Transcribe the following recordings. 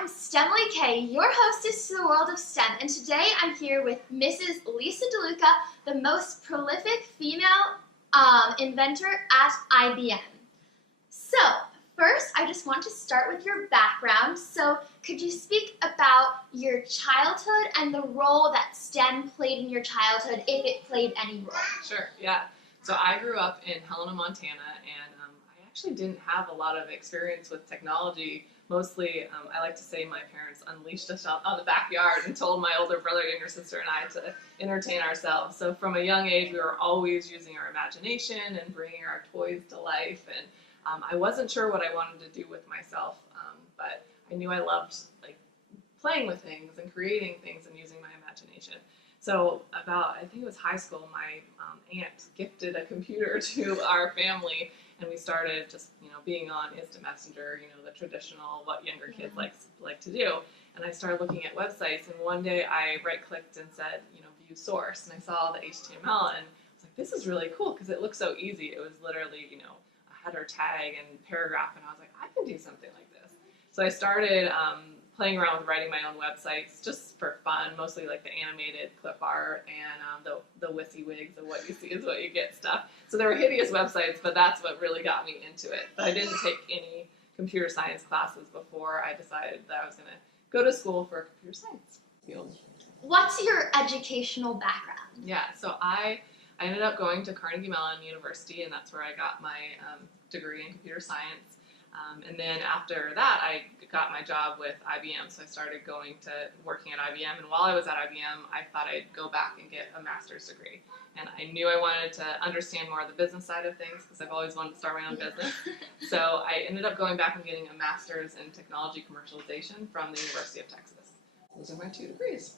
I'm STEMilyK, your hostess to the world of STEM, and today I'm here with Mrs. Lisa DeLuca, the most prolific female inventor at IBM. So, first, I just want to start with your background. So, could you speak about your childhood and the role that STEM played in your childhood, if it played any role? Sure, yeah. So I grew up in Helena, Montana, and I actually didn't have a lot of experience with technology. Mostly, I like to say my parents unleashed us on the backyard and told my older brother, younger sister, and I to entertain ourselves. So from a young age, we were always using our imagination and bringing our toys to life. And I wasn't sure what I wanted to do with myself, but I knew I loved playing with things and creating things and using my imagination. So I think it was high school, my aunt gifted a computer to our family, and we started just, being on Instant Messenger, the traditional, what younger kids like to do. And I started looking at websites, and one day I right-clicked and said, view source, and I saw the HTML, and I was like, this is really cool, because it looked so easy. It was literally, a header tag and paragraph, and I was like, I can do something like this. So I started playing around with writing my own websites just for fun, mostly like the animated clip art and the WYSIWYGs of what you see is what you get stuff. So they were hideous websites, but that's what really got me into it. But I didn't take any computer science classes before I decided that I was going to go to school for a computer science field. What's your educational background? Yeah, so I ended up going to Carnegie Mellon University, and that's where I got my degree in computer science. And then after that, I got my job with IBM, so I started working at IBM. And while I was at IBM, I thought I'd go back and get a master's degree. And I knew I wanted to understand more of the business side of things, because I've always wanted to start my own business. So I ended up going back and getting a master's in technology commercialization from the University of Texas. Those are my 2 degrees.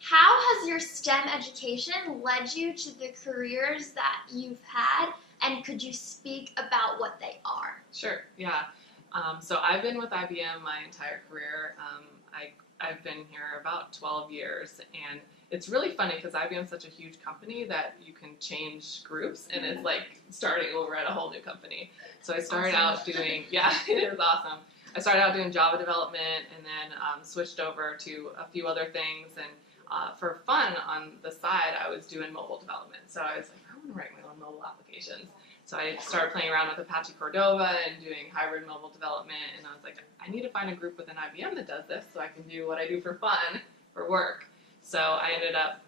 How has your STEM education led you to the careers that you've had, and could you speak about what they are? Sure, yeah. So I've been with IBM my entire career. I've been here about 12 years, and it's really funny because IBM is such a huge company that you can change groups, and it's like starting over at a whole new company. So I started out doing, yeah, it is awesome. I started out doing Java development, and then switched over to a few other things, and for fun on the side, I was doing mobile development. So I was like, I want to write my own mobile applications. So I started playing around with Apache Cordova and doing hybrid mobile development, and I was like, I need to find a group within IBM that does this so I can do what I do for fun, for work. So I ended up,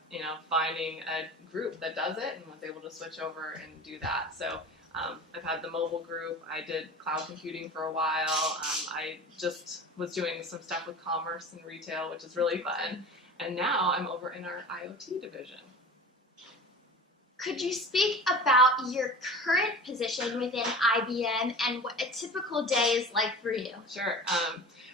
finding a group that does it and was able to switch over and do that. So I've had the mobile group. I did cloud computing for a while. I just was doing some stuff with commerce and retail, which is really fun. And now I'm over in our IoT division. Could you speak about your current position within IBM and what a typical day is like for you? Sure.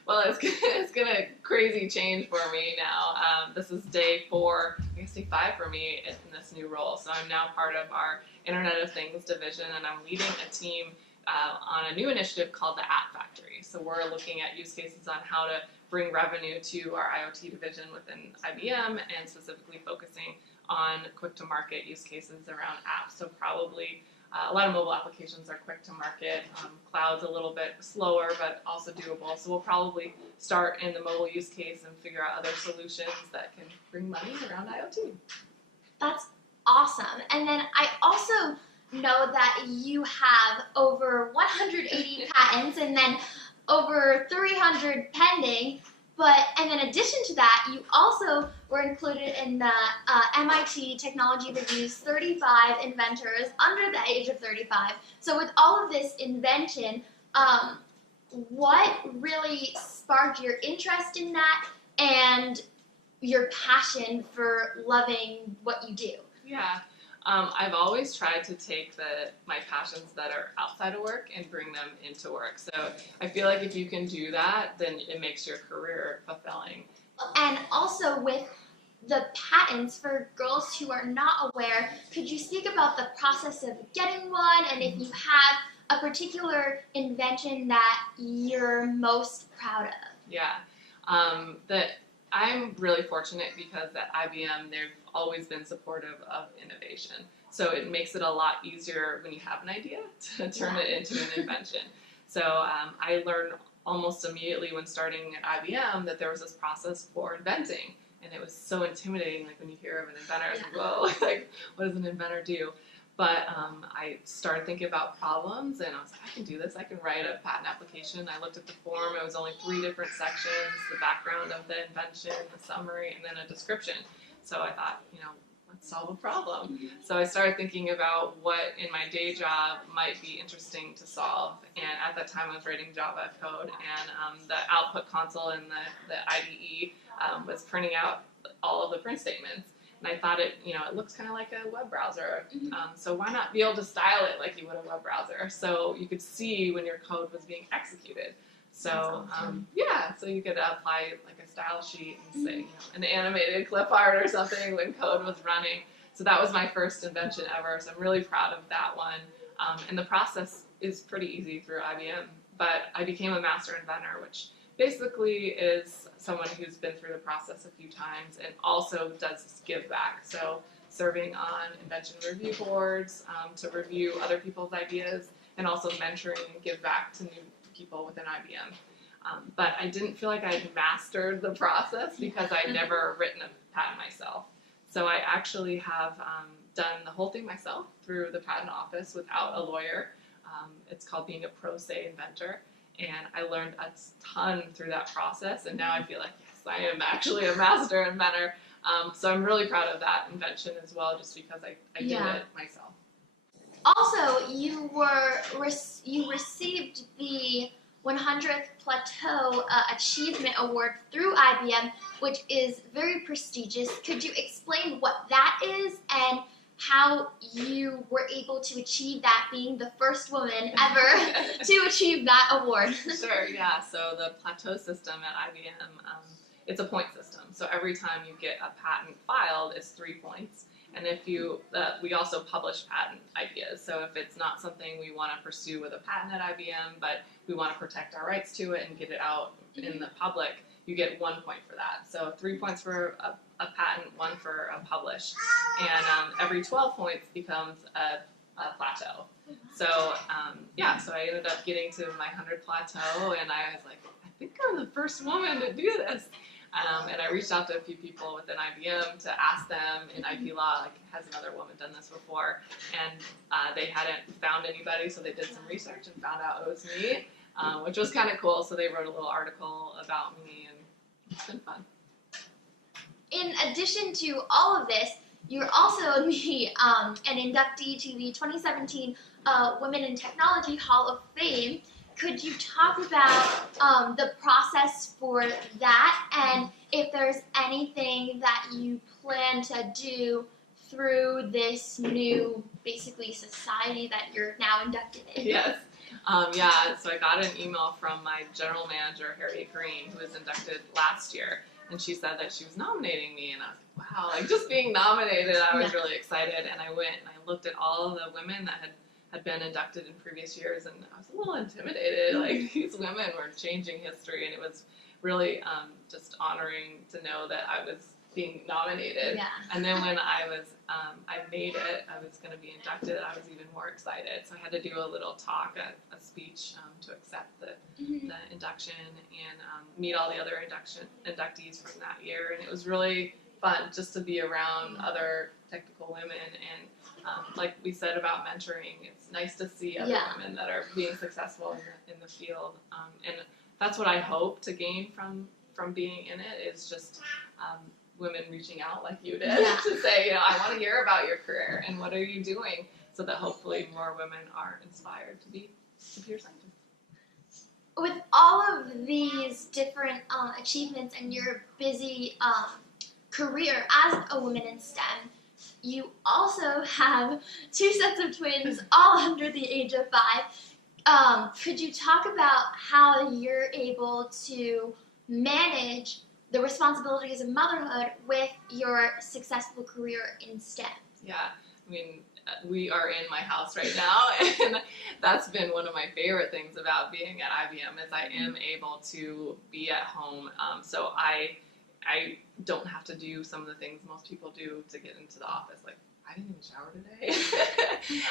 Well, it's gonna crazy change for me now. This is day 4, I guess day 5 for me in this new role. So I'm now part of our Internet of Things division, and I'm leading a team on a new initiative called the App Factory. So we're looking at use cases on how to bring revenue to our IoT division within IBM, and specifically focusing on quick-to-market use cases around apps. So probably a lot of mobile applications are quick-to-market. Cloud's a little bit slower, but also doable. So we'll probably start in the mobile use case and figure out other solutions that can bring money around IoT. That's awesome. And then I also know that you have over 180 patents and then over 300 pending. And in addition to that, you also were included in the MIT Technology Review's 35 inventors under the age of 35. So with all of this invention, what really sparked your interest in that and your passion for loving what you do? Yeah. I've always tried to take my passions that are outside of work and bring them into work. So I feel like if you can do that, then it makes your career fulfilling. And also with the patents, for girls who are not aware, could you speak about the process of getting one, and if you have a particular invention that you're most proud of? Yeah. I'm really fortunate because at IBM, they've always been supportive of innovation. So it makes it a lot easier when you have an idea to turn it into an invention. So I learn almost immediately when starting at IBM that there was this process for inventing. And it was so intimidating, like when you hear of an inventor, it's like, whoa, like, what does an inventor do? But I started thinking about problems, and I was like, I can do this. I can write a patent application. I looked at the form. It was only 3 different sections: the background of the invention, the summary, and then a description. So I thought, let's solve a problem. So I started thinking about what in my day job might be interesting to solve. And at that time, I was writing Java code, and the output console in the IDE was printing out all of the print statements. And I thought it looks kind of like a web browser. So why not be able to style it like you would a web browser, so you could see when your code was being executed. So so you could apply like a style sheet and say an animated clip art or something when code was running. So that was my first invention ever. So I'm really proud of that one. And the process is pretty easy through IBM. But I became a master inventor, which basically is someone who's been through the process a few times and also does give back. So serving on invention review boards to review other people's ideas, and also mentoring and give back to new people within IBM. But I didn't feel like I had mastered the process because I'd never written a patent myself. So I actually have done the whole thing myself through the patent office without a lawyer. It's called being a pro se inventor. And I learned a ton through that process, and now I feel like, yes, I am actually a master inventor. So I'm really proud of that invention as well, just because I did it myself. Also, you received the 100th Plateau Achievement Award through IBM, which is very prestigious. Could you explain what that is and how you were able to achieve that, being the first woman ever to achieve that award? Sure, yeah. So the Plateau system at IBM, it's a point system. So every time you get a patent filed, it's 3 points. And if we also publish patent ideas. So if it's not something we want to pursue with a patent at IBM, but we want to protect our rights to it and get it out in the public, you get 1 point for that. So 3 points for a patent, 1 for a publish. And every 12 points becomes a plateau. So so I ended up getting to my 100th plateau, and I was like, I think I'm the first woman to do this. And I reached out to a few people within IBM to ask them in IP law, like, has another woman done this before? And they hadn't found anybody, so they did some research and found out it was me, which was kind of cool. So they wrote a little article about me, and it's been fun. In addition to all of this, you're also an inductee to the 2017 Women in Technology Hall of Fame. Could you talk about the process for that, and if there's anything that you plan to do through this new, basically, society that you're now inducted in? Yes. So I got an email from my general manager, Harriet Green, who was inducted last year, and she said that she was nominating me, and I was like, wow, like, just being nominated, I was really excited, and I went and I looked at all of the women that had been inducted in previous years, and I was a little intimidated. Like, these women were changing history, and it was really just honoring to know that I was being nominated. Yeah. And then when I made it, I was going to be inducted, I was even more excited. So I had to do a little talk, a speech to accept the induction, and meet all the other inductees from that year. And it was really fun just to be around other technical women, and like we said about mentoring, it's nice to see other women that are being successful in the field, and that's what I hope to gain from being in it, is just women reaching out like you did to say, I want to hear about your career and what are you doing, so that hopefully more women are inspired to be computer scientists. With all of these different achievements and your busy career as a woman in STEM, you also have 2 sets of twins, all under the age of 5. Could you talk about how you're able to manage the responsibilities of motherhood with your successful career in STEM? Yeah, I mean, we are in my house right now, and that's been one of my favorite things about being at IBM, is I am able to be at home. So I don't have to do some of the things most people do to get into the office. Like, I didn't even shower today.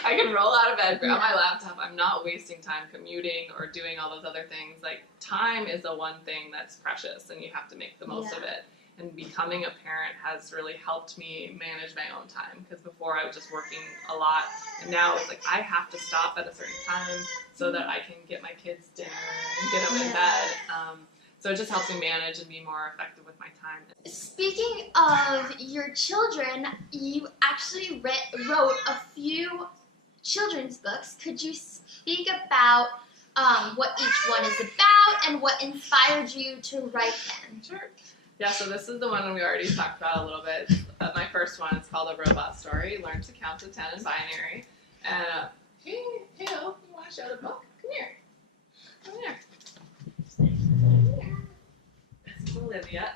I can roll out of bed, grab my laptop. I'm not wasting time commuting or doing all those other things. Like, time is the one thing that's precious, and you have to make the most of it. And becoming a parent has really helped me manage my own time, because before I was just working a lot, and now it's like I have to stop at a certain time so that I can get my kids dinner and get them in bed. So it just helps me manage and be more effective with my time. Speaking of your children, you actually wrote a few children's books. Could you speak about what each one is about and what inspired you to write them? Sure. Yeah, so this is the one we already talked about a little bit. My first one is called A Robot Story, Learn to Count to 10 in Binary. And, hey, you want to show the book? Come here. Come here. This is Olivia.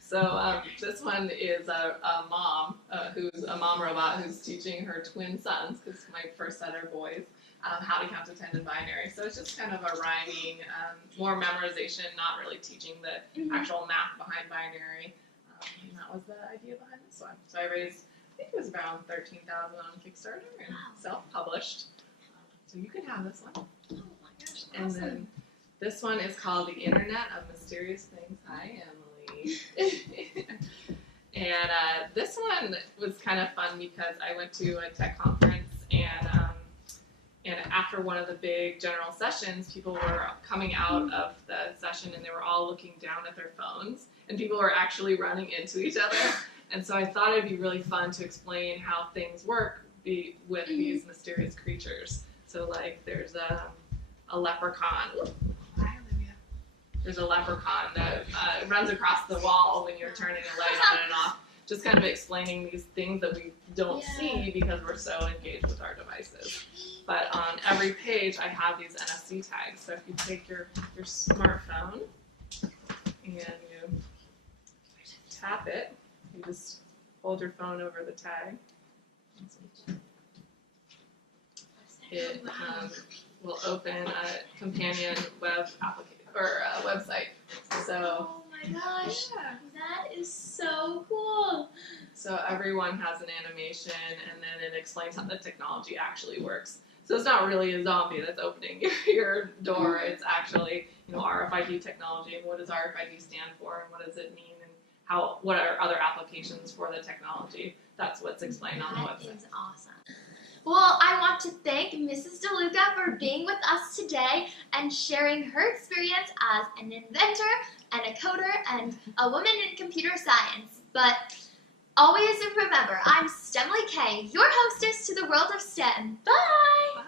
So this one is a mom, who's a mom robot who's teaching her twin sons, because my first set are boys, how to count to 10 in binary. So it's just kind of a rhyming, more memorization, not really teaching the actual math behind binary. And that was the idea behind this one. So I raised, I think it was around $13,000 on Kickstarter and self-published. So you can have this one. Oh my gosh, awesome. And then this one is called The Internet of Mysterious Things. Hi, Emily. And this one was kind of fun because I went to a tech conference, and after one of the big general sessions, people were coming out of the session and they were all looking down at their phones, and people were actually running into each other. And so I thought it'd be really fun to explain how things work with these mysterious creatures. So like there's a leprechaun. Hi, Olivia. There's a leprechaun that runs across the wall when you're turning a light on and off. Just kind of explaining these things that we don't see because we're so engaged with our devices. But on every page, I have these NFC tags. So if you take your smartphone and you tap it, you just hold your phone over the tag. It will open a companion web application or a website. So. Oh my gosh, that is so cool. So everyone has an animation, and then it explains how the technology actually works. So it's not really a zombie that's opening your door. It's actually, RFID technology, and what does RFID stand for, and what does it mean, and what are other applications for the technology. That's what's explained on the website. That is awesome. Well, I want to thank Mrs. DeLuca for being with us today and sharing her experience as an inventor and a coder and a woman in computer science. But always remember, I'm STEMilyK, your hostess to the world of STEM. Bye!